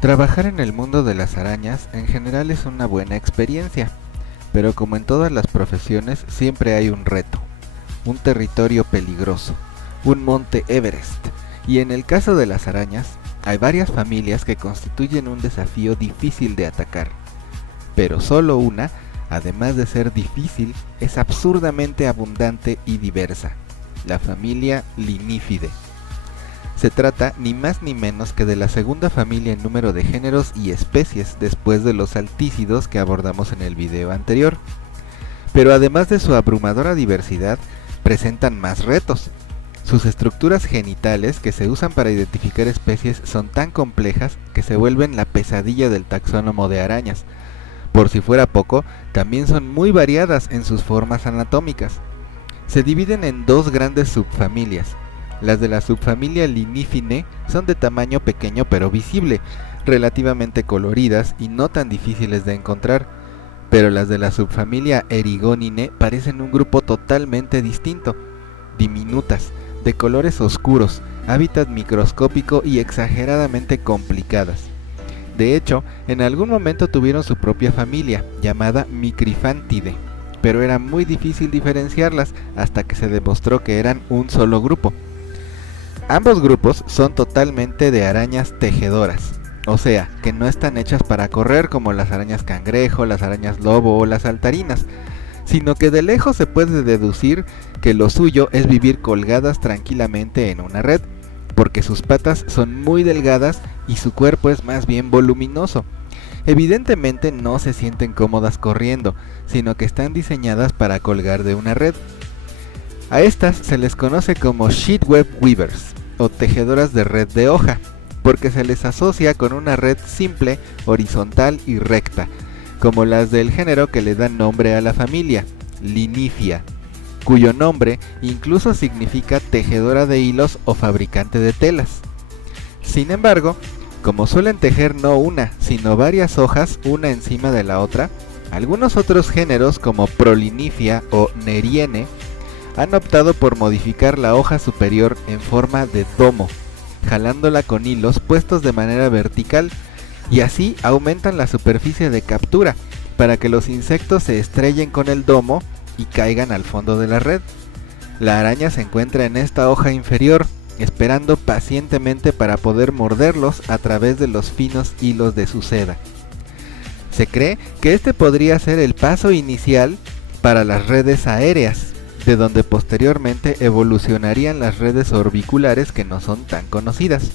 Trabajar en el mundo de las arañas en general es una buena experiencia, pero como en todas las profesiones siempre hay un reto, un territorio peligroso, un monte Everest, y en el caso de las arañas hay varias familias que constituyen un desafío difícil de atacar, pero solo una, además de ser difícil, es absurdamente abundante y diversa, la familia Linífide. Se trata ni más ni menos que de la segunda familia en número de géneros y especies después de los altícidos que abordamos en el video anterior. Pero además de su abrumadora diversidad, presentan más retos. Sus estructuras genitales que se usan para identificar especies son tan complejas que se vuelven la pesadilla del taxónomo de arañas. Por si fuera poco, también son muy variadas en sus formas anatómicas. Se dividen en dos grandes subfamilias. Las de la subfamilia Linífine son de tamaño pequeño pero visible, relativamente coloridas y no tan difíciles de encontrar, pero las de la subfamilia Erigónine parecen un grupo totalmente distinto, diminutas, de colores oscuros, hábitat microscópico y exageradamente complicadas. De hecho, en algún momento tuvieron su propia familia, llamada Micrifantidae, pero era muy difícil diferenciarlas hasta que se demostró que eran un solo grupo. Ambos grupos son totalmente de arañas tejedoras, o sea, que no están hechas para correr como las arañas cangrejo, las arañas lobo o las saltarinas, sino que de lejos se puede deducir que lo suyo es vivir colgadas tranquilamente en una red, porque sus patas son muy delgadas y su cuerpo es más bien voluminoso. Evidentemente no se sienten cómodas corriendo, sino que están diseñadas para colgar de una red. A estas se les conoce como sheetweb weavers, o tejedoras de red de hoja, porque se les asocia con una red simple, horizontal y recta, como las del género que le dan nombre a la familia, Linífia, cuyo nombre incluso significa tejedora de hilos o fabricante de telas. Sin embargo, como suelen tejer no una, sino varias hojas una encima de la otra, algunos otros géneros como Prolinifia o Neriene han optado por modificar la hoja superior en forma de domo, jalándola con hilos puestos de manera vertical, y así aumentan la superficie de captura para que los insectos se estrellen con el domo y caigan al fondo de la red. La araña se encuentra en esta hoja inferior, esperando pacientemente para poder morderlos a través de los finos hilos de su seda. Se cree que este podría ser el paso inicial para las redes aéreas, de donde posteriormente evolucionarían las redes orbiculares que no son tan conocidas.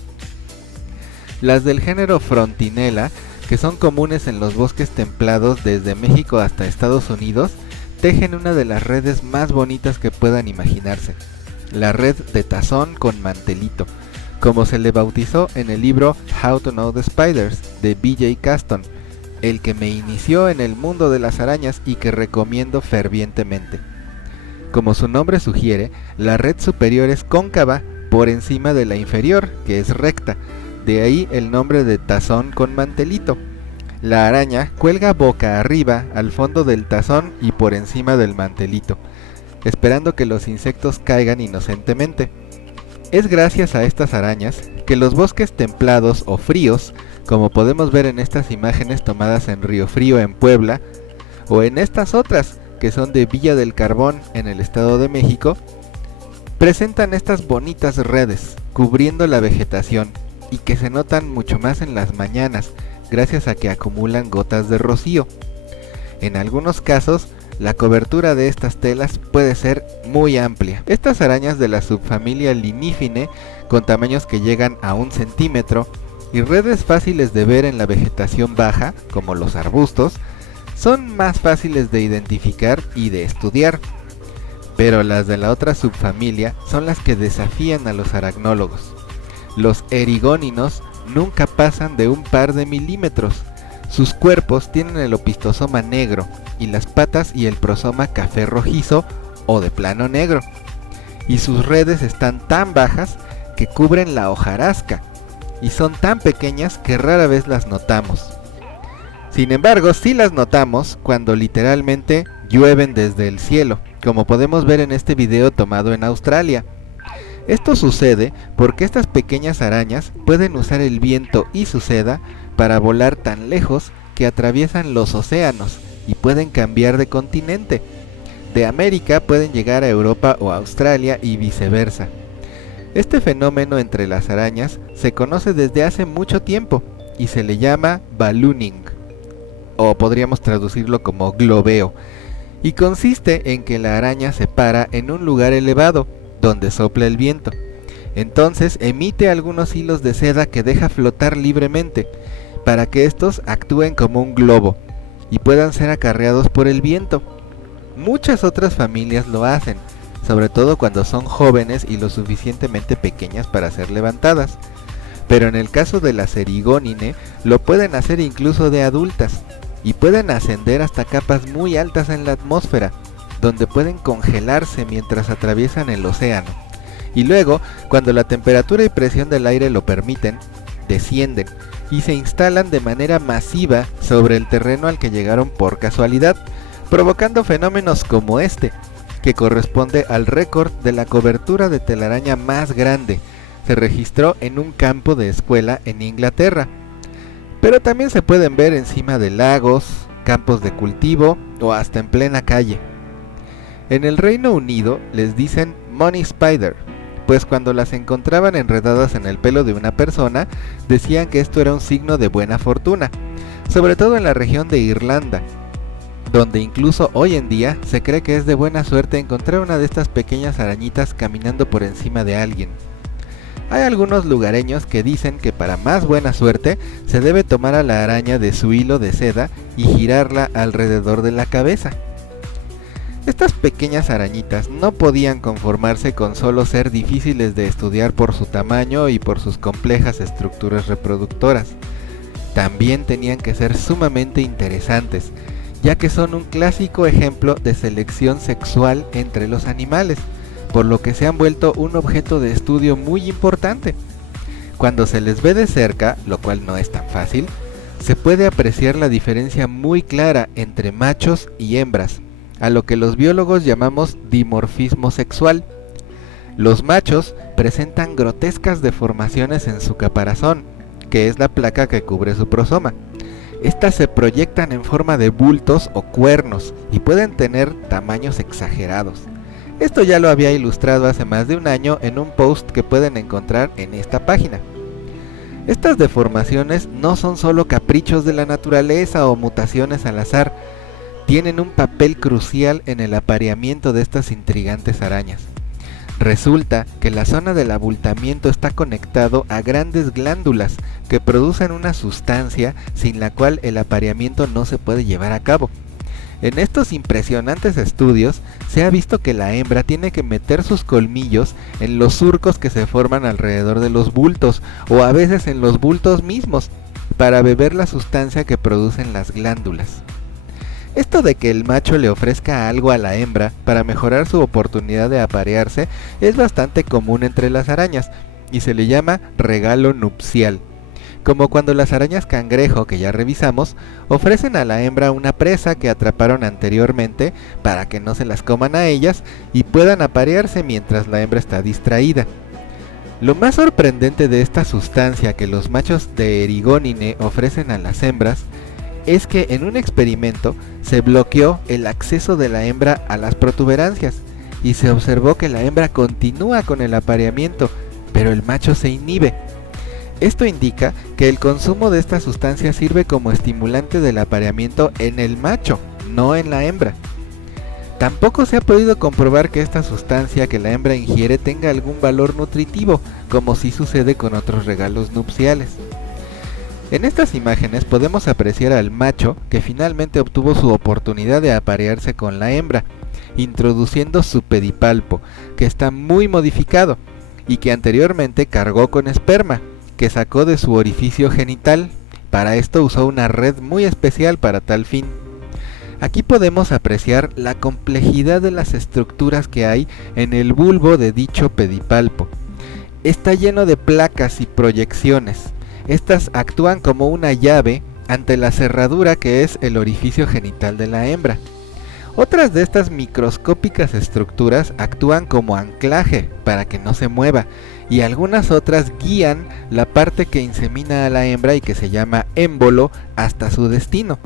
Las del género Frontinella, que son comunes en los bosques templados desde México hasta Estados Unidos, tejen una de las redes más bonitas que puedan imaginarse, la red de tazón con mantelito, como se le bautizó en el libro How to Know the Spiders de B.J. Caston, el que me inició en el mundo de las arañas y que recomiendo fervientemente. Como su nombre sugiere, la red superior es cóncava por encima de la inferior, que es recta, de ahí el nombre de tazón con mantelito. La araña cuelga boca arriba al fondo del tazón y por encima del mantelito, esperando que los insectos caigan inocentemente. Es gracias a estas arañas que los bosques templados o fríos, como podemos ver en estas imágenes tomadas en Río Frío en Puebla, o en estas otras que son de Villa del Carbón en el Estado de México, presentan estas bonitas redes cubriendo la vegetación y que se notan mucho más en las mañanas gracias a que acumulan gotas de rocío. En algunos casos, la cobertura de estas telas puede ser muy amplia. Estas arañas de la subfamilia Linífine, con tamaños que llegan a 1 centímetro y redes fáciles de ver en la vegetación baja, como los arbustos, son más fáciles de identificar y de estudiar, pero las de la otra subfamilia son las que desafían a los aracnólogos. Los erigóninos nunca pasan de un par de milímetros. Sus cuerpos tienen el opistosoma negro y las patas y el prosoma café rojizo o de plano negro, y sus redes están tan bajas que cubren la hojarasca y son tan pequeñas que rara vez las notamos. Sin embargo, sí las notamos cuando literalmente llueven desde el cielo, como podemos ver en este video tomado en Australia. Esto sucede porque estas pequeñas arañas pueden usar el viento y su seda para volar tan lejos que atraviesan los océanos y pueden cambiar de continente. De América pueden llegar a Europa o Australia y viceversa. Este fenómeno entre las arañas se conoce desde hace mucho tiempo y se le llama ballooning, o podríamos traducirlo como globeo, y consiste en que la araña se para en un lugar elevado, donde sopla el viento. Entonces emite algunos hilos de seda que deja flotar libremente, para que estos actúen como un globo, y puedan ser acarreados por el viento. Muchas otras familias lo hacen, sobre todo cuando son jóvenes y lo suficientemente pequeñas para ser levantadas. Pero en el caso de las Erigóninae, lo pueden hacer incluso de adultas, y pueden ascender hasta capas muy altas en la atmósfera, donde pueden congelarse mientras atraviesan el océano. Y luego, cuando la temperatura y presión del aire lo permiten, descienden y se instalan de manera masiva sobre el terreno al que llegaron por casualidad, provocando fenómenos como este, que corresponde al récord de la cobertura de telaraña más grande. Se registró en un campo de escuela en Inglaterra, pero también se pueden ver encima de lagos, campos de cultivo o hasta en plena calle. En el Reino Unido les dicen money spider, pues cuando las encontraban enredadas en el pelo de una persona, decían que esto era un signo de buena fortuna, sobre todo en la región de Irlanda, donde incluso hoy en día se cree que es de buena suerte encontrar una de estas pequeñas arañitas caminando por encima de alguien. Hay algunos lugareños que dicen que para más buena suerte se debe tomar a la araña de su hilo de seda y girarla alrededor de la cabeza. Estas pequeñas arañitas no podían conformarse con solo ser difíciles de estudiar por su tamaño y por sus complejas estructuras reproductoras. También tenían que ser sumamente interesantes, ya que son un clásico ejemplo de selección sexual entre los animales, por lo que se han vuelto un objeto de estudio muy importante. Cuando se les ve de cerca, lo cual no es tan fácil, se puede apreciar la diferencia muy clara entre machos y hembras, a lo que los biólogos llamamos dimorfismo sexual. Los machos presentan grotescas deformaciones en su caparazón, que es la placa que cubre su prosoma. Estas se proyectan en forma de bultos o cuernos y pueden tener tamaños exagerados. Esto ya lo había ilustrado hace más de un año en un post que pueden encontrar en esta página. Estas deformaciones no son solo caprichos de la naturaleza o mutaciones al azar, tienen un papel crucial en el apareamiento de estas intrigantes arañas. Resulta que la zona del abultamiento está conectado a grandes glándulas que producen una sustancia sin la cual el apareamiento no se puede llevar a cabo. En estos impresionantes estudios se ha visto que la hembra tiene que meter sus colmillos en los surcos que se forman alrededor de los bultos o a veces en los bultos mismos para beber la sustancia que producen las glándulas. Esto de que el macho le ofrezca algo a la hembra para mejorar su oportunidad de aparearse es bastante común entre las arañas y se le llama regalo nupcial. Como cuando las arañas cangrejo, que ya revisamos, ofrecen a la hembra una presa que atraparon anteriormente para que no se las coman a ellas y puedan aparearse mientras la hembra está distraída. Lo más sorprendente de esta sustancia que los machos de Erigóninae ofrecen a las hembras es que en un experimento se bloqueó el acceso de la hembra a las protuberancias y se observó que la hembra continúa con el apareamiento, pero el macho se inhibe. Esto indica que el consumo de esta sustancia sirve como estimulante del apareamiento en el macho, no en la hembra. Tampoco se ha podido comprobar que esta sustancia que la hembra ingiere tenga algún valor nutritivo, como sí sucede con otros regalos nupciales. En estas imágenes podemos apreciar al macho que finalmente obtuvo su oportunidad de aparearse con la hembra, introduciendo su pedipalpo, que está muy modificado, y que anteriormente cargó con esperma, que sacó de su orificio genital. Para esto usó una red muy especial para tal fin. Aquí podemos apreciar la complejidad de las estructuras que hay en el bulbo de dicho pedipalpo. Está lleno de placas y proyecciones. Estas actúan como una llave ante la cerradura que es el orificio genital de la hembra. Otras de estas microscópicas estructuras actúan como anclaje para que no se mueva, y algunas otras guían la parte que insemina a la hembra y que se llama émbolo hasta su destino.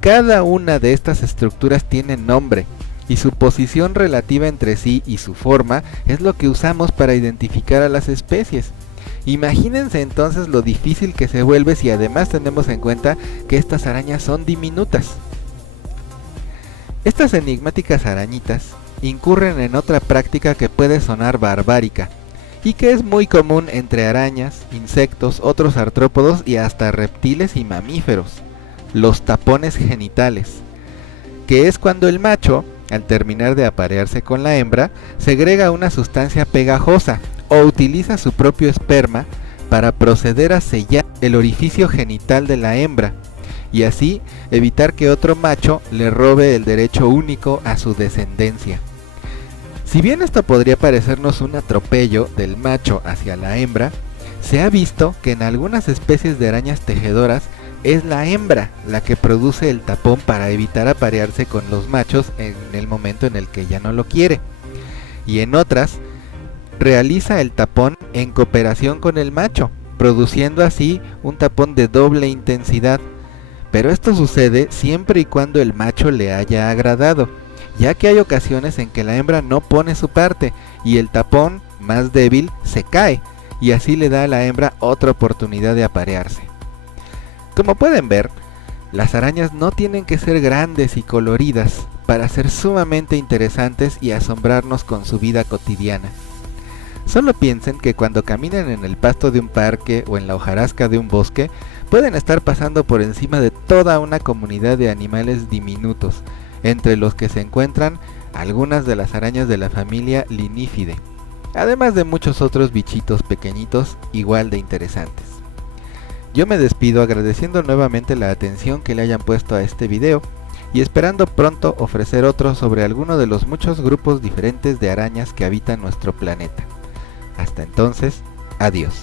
Cada una de estas estructuras tiene nombre, y su posición relativa entre sí y su forma es lo que usamos para identificar a las especies. Imagínense entonces lo difícil que se vuelve si además tenemos en cuenta que estas arañas son diminutas. Estas enigmáticas arañitas incurren en otra práctica que puede sonar barbárica y que es muy común entre arañas, insectos, otros artrópodos y hasta reptiles y mamíferos: los tapones genitales, que es cuando el macho, al terminar de aparearse con la hembra, segrega una sustancia pegajosa o utiliza su propio esperma para proceder a sellar el orificio genital de la hembra y así evitar que otro macho le robe el derecho único a su descendencia. Si bien esto podría parecernos un atropello del macho hacia la hembra, se ha visto que en algunas especies de arañas tejedoras es la hembra la que produce el tapón para evitar aparearse con los machos en el momento en el que ella no lo quiere, y en otras realiza el tapón en cooperación con el macho, produciendo así un tapón de doble intensidad. Pero esto sucede siempre y cuando el macho le haya agradado, ya que hay ocasiones en que la hembra no pone su parte y el tapón, más débil, se cae, y así le da a la hembra otra oportunidad de aparearse. Como pueden ver, las arañas no tienen que ser grandes y coloridas para ser sumamente interesantes y asombrarnos con su vida cotidiana. Solo piensen que cuando caminan en el pasto de un parque o en la hojarasca de un bosque, pueden estar pasando por encima de toda una comunidad de animales diminutos, entre los que se encuentran algunas de las arañas de la familia Linífide, además de muchos otros bichitos pequeñitos igual de interesantes. Yo me despido agradeciendo nuevamente la atención que le hayan puesto a este video y esperando pronto ofrecer otro sobre alguno de los muchos grupos diferentes de arañas que habitan nuestro planeta. Hasta entonces, adiós.